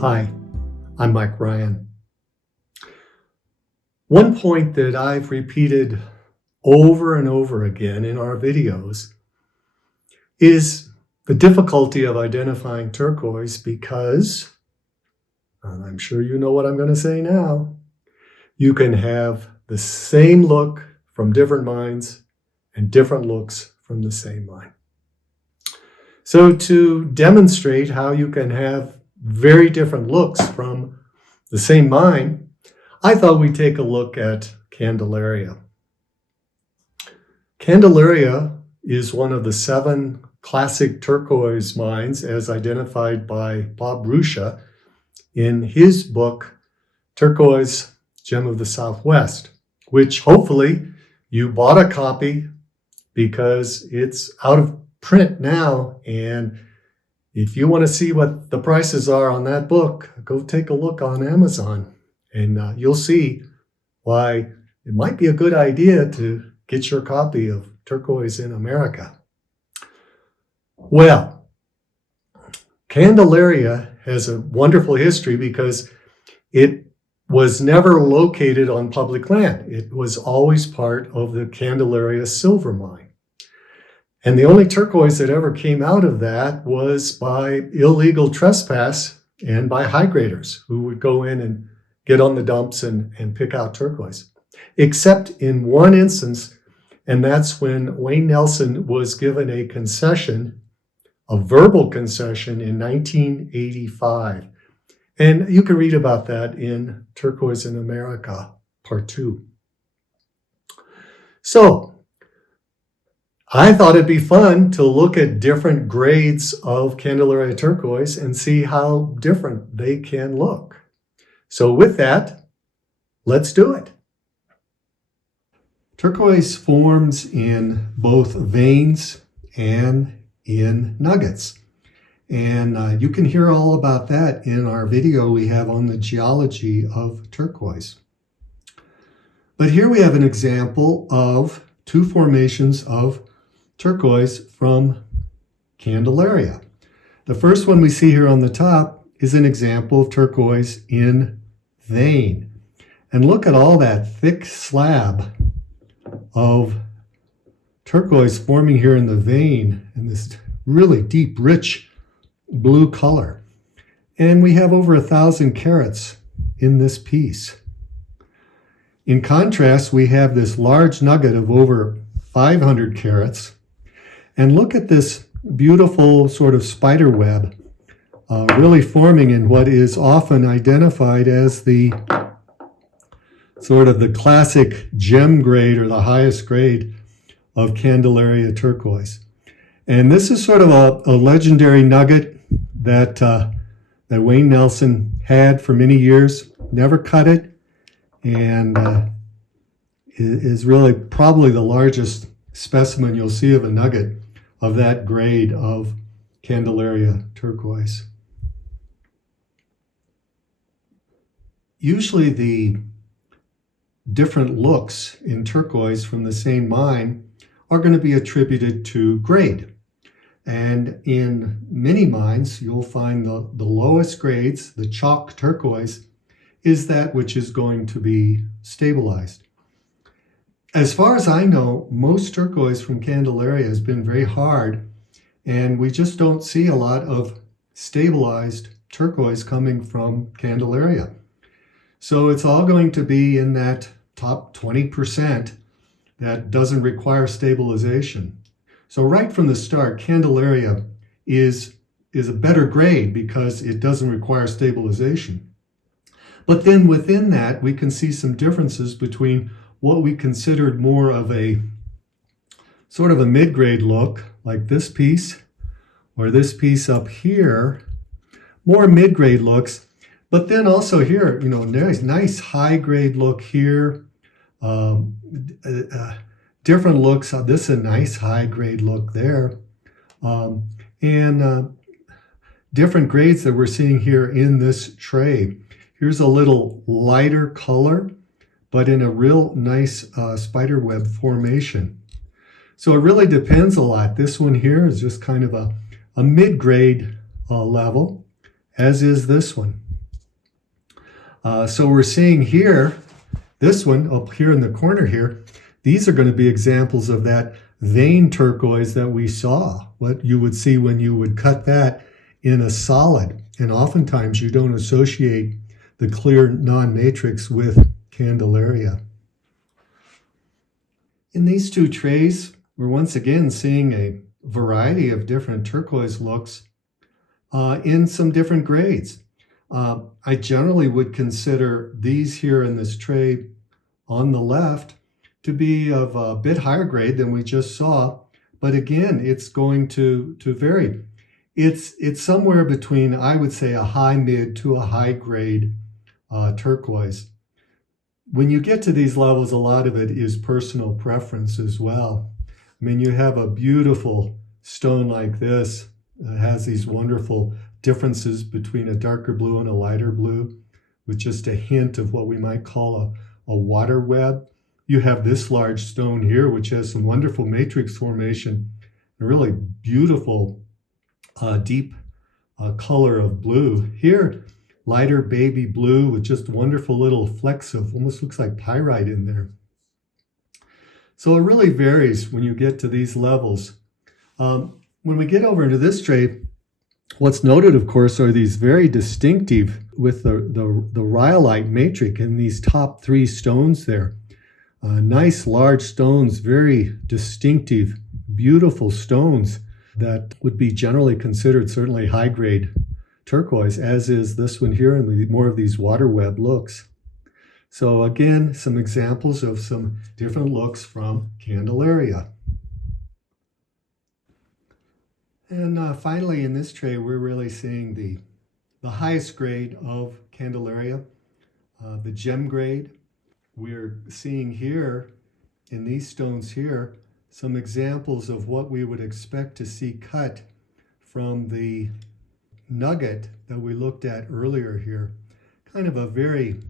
Hi, I'm Mike Ryan. One point that I've repeated over and over again in our videos is the difficulty of identifying turquoise because, and I'm sure you know what I'm going to say now, you can have the same look from different mines and different looks from the same mine. So to demonstrate how you can have very different looks from the same mine, I thought we'd take a look at Candelaria. Candelaria is one of the 7 classic turquoise mines as identified by Bob Ruscha in his book, Turquoise, Gem of the Southwest, which hopefully you bought a copy because it's out of print now. And if you want to see what the prices are on that book, go take a look on Amazon and you'll see why it might be a good idea to get your copy of Turquoise in America. Well, Candelaria has a wonderful history because it was never located on public land. It was always part of the Candelaria silver mine. And the only turquoise that ever came out of that was by illegal trespass and by high graders who would go in and get on the dumps and pick out turquoise. Except in one instance, and that's when Wayne Nelson was given a concession, a verbal concession in 1985. And you can read about that in Turquoise in America, Part 2. So, I thought it'd be fun to look at different grades of Candelaria turquoise and see how different they can look. So with that, let's do it. Turquoise forms in both veins and in nuggets. And you can hear all about that in our video we have on the geology of turquoise. But here we have an example of 2 formations of turquoise from Candelaria. The first one we see here on the top is an example of turquoise in vein. And look at all that thick slab of turquoise forming here in the vein in this really deep, rich blue color. And we have over 1,000 carats in this piece. In contrast, we have this large nugget of over 500 carats. And look at this beautiful sort of spider web really forming in what is often identified as the sort of the classic gem grade or the highest grade of Candelaria turquoise. And this is sort of a legendary nugget that Wayne Nelson had for many years, never cut it, and is really probably the largest specimen you'll see of a nugget of that grade of Candelaria turquoise. Usually the different looks in turquoise from the same mine are going to be attributed to grade. And in many mines, you'll find the lowest grades, the chalk turquoise, is that which is going to be stabilized. As far as I know, most turquoise from Candelaria has been very hard, and we just don't see a lot of stabilized turquoise coming from Candelaria. So it's all going to be in that top 20% that doesn't require stabilization. So right from the start, Candelaria is a better grade because it doesn't require stabilization. But then within that, we can see some differences between what we considered more of a sort of a mid-grade look, like this piece, or this piece up here, more mid-grade looks. But then also here, you know, there's nice high-grade look here, different looks. This is a nice high-grade look there, and different grades that we're seeing here in this tray. Here's a little lighter color, but in a real nice spiderweb formation. So it really depends a lot. This one here is just kind of a mid-grade level, as is this one. So we're seeing here, this one up here in the corner here, these are going to be examples of that vein turquoise that we saw, what you would see when you would cut that in a solid. And oftentimes you don't associate the clear non-matrix with Candelaria. In these two trays, we're once again seeing a variety of different turquoise looks in some different grades. I generally would consider these here in this tray on the left to be of a bit higher grade than we just saw, but again, it's going to vary. It's somewhere between, I would say, a high mid to a high grade turquoise. When you get to these levels, a lot of it is personal preference as well. I mean, you have a beautiful stone like this that has these wonderful differences between a darker blue and a lighter blue, with just a hint of what we might call a water web. You have this large stone here, which has some wonderful matrix formation, a really beautiful deep color of blue. Here, lighter baby blue with just wonderful little flecks of, almost looks like pyrite in there. So it really varies when you get to these levels. When we get over into this tray, what's noted, of course, are these very distinctive with the rhyolite matrix in these top three stones there. Nice large stones, very distinctive, beautiful stones that would be generally considered certainly high-grade turquoise, as is this one here, and more of these water web looks. So again, some examples of some different looks from Candelaria. And finally, in this tray, we're really seeing the highest grade of Candelaria, the gem grade. We're seeing here, in these stones here, some examples of what we would expect to see cut from the nugget that we looked at earlier here. Kind of a very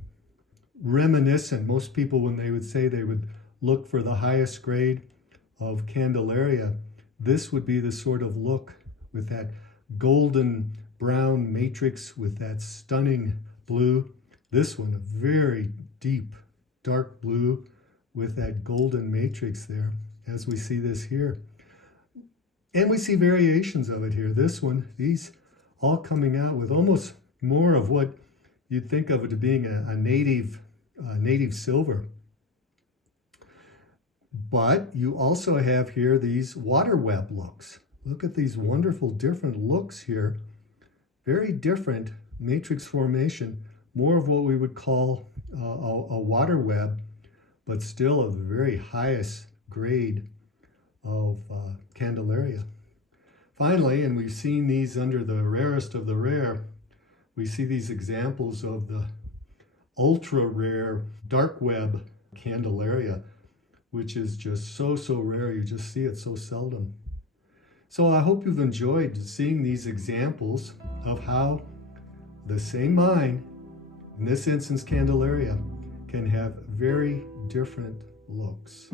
reminiscent, most people when they would say they would look for the highest grade of Candelaria, this would be the sort of look with that golden brown matrix with that stunning blue. This one, a very deep, dark blue with that golden matrix there, as we see this here. And we see variations of it here. This one, these all coming out with almost more of what you'd think of it as being a native silver. But you also have here these water web looks. Look at these wonderful different looks here. Very different matrix formation, more of what we would call a water web, but still of the very highest grade of Candelaria. Finally, and we've seen these under the rarest of the rare, we see these examples of the ultra rare dark web Candelaria, which is just so rare. You just see it so seldom. So I hope you've enjoyed seeing these examples of how the same mine, in this instance Candelaria, can have very different looks.